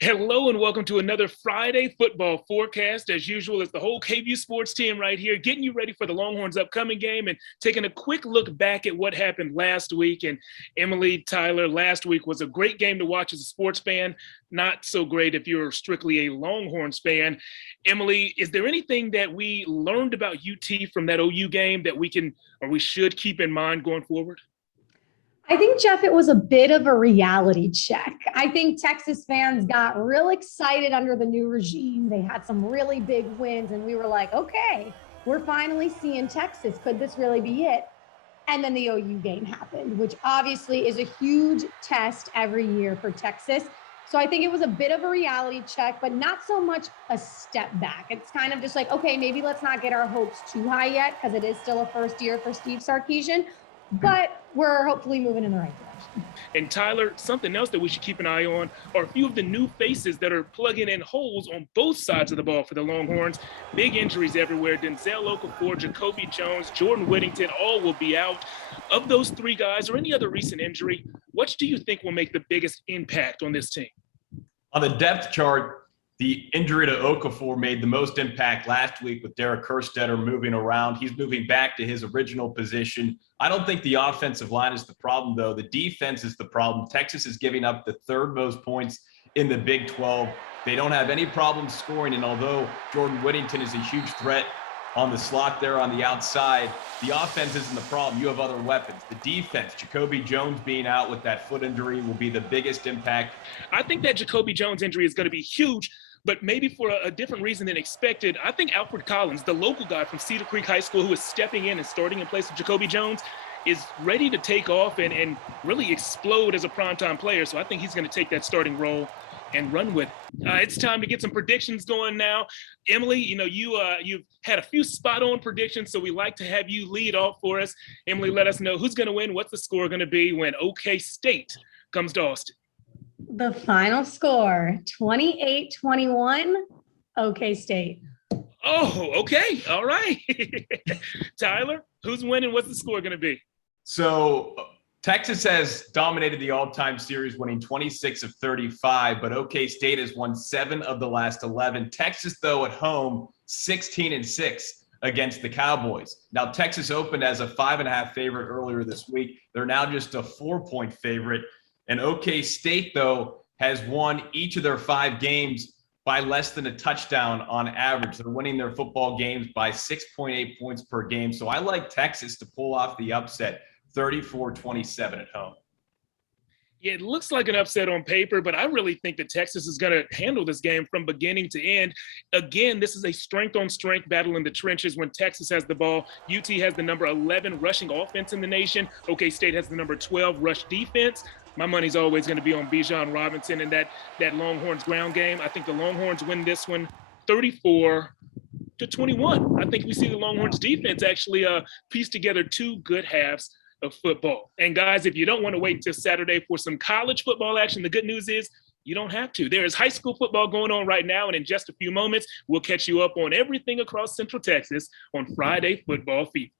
Hello and welcome to another Friday football forecast. As usual, it's the whole KVUE sports team right here, getting you ready for the Longhorns' upcoming game and taking a quick look back at what happened last week. And Emily, Tyler, last week was a great game to watch as a sports fan. Not so great if you're strictly a Longhorns fan. Emily, is there anything that we learned about UT from that OU game that we can or we should keep in mind going forward? I think, Jeff, it was a bit of a reality check. I think Texas fans got real excited under the new regime. They had some really big wins, and we were like, okay, we're finally seeing Texas. Could this really be it? And then the OU game happened, which obviously is a huge test every year for Texas. So I think it was a bit of a reality check, but not so much a step back. It's kind of just like, okay, maybe let's not get our hopes too high yet because it is still a first year for Steve Sarkisian. But we're hopefully moving in the right direction. And Tyler, something else that we should keep an eye on are a few of the new faces that are plugging in holes on both sides of the ball for the Longhorns. Big injuries everywhere. Denzel Okafor, Jacoby Jones, Jordan Whittington, all will be out. Of those three guys or any other recent injury, which do you think will make the biggest impact on this team? On the depth chart, the injury to Okafor made the most impact last week with Derek Kerstetter moving around. He's moving back to his original position. I don't think the offensive line is the problem, though. The defense is the problem. Texas is giving up the third most points in the Big 12. They don't have any problem scoring, and although Jordan Whittington is a huge threat on the slot there on the outside, the offense isn't the problem. You have other weapons. The defense, Jacoby Jones being out with that foot injury will be the biggest impact. I think that Jacoby Jones injury is going to be huge, but maybe for a different reason than expected. I think Alfred Collins, the local guy from Cedar Creek High School who is stepping in and starting in place of Jacoby Jones, is ready to take off and really explode as a primetime player. So I think he's going to take that starting role and run with it. It's time to get some predictions going now. Emily, you've had a few spot-on predictions, so we like to have you lead off for us. Emily, let us know who's going to win, what's the score going to be when OK State comes to Austin. The final score, 28-21, OK State. Oh, okay. All right. Tyler, who's winning? What's the score going to be? So Texas has dominated the all-time series, winning 26 of 35, but OK State has won 7 of the last 11. Texas, though, at home, 16-6 against the Cowboys. Now, Texas opened as a 5.5 favorite earlier this week. They're now just a 4-point favorite. And OK State, though, has won each of their 5 games by less than a touchdown on average. They're winning their football games by 6.8 points per game. So I like Texas to pull off the upset, 34-27 at home. Yeah, it looks like an upset on paper, but I really think that Texas is going to handle this game from beginning to end. Again, this is a strength-on-strength battle in the trenches when Texas has the ball. UT has the number 11 rushing offense in the nation. OK State has the number 12 rush defense. My money's always going to be on Bijan Robinson and that Longhorns ground game. I think the Longhorns win this one 34-21. I think we see the Longhorns defense actually piece together 2 good halves of football. And guys, if you don't want to wait until Saturday for some college football action, the good news is you don't have to. There is high school football going on right now, and in just a few moments, we'll catch you up on everything across Central Texas on Friday Football Fever.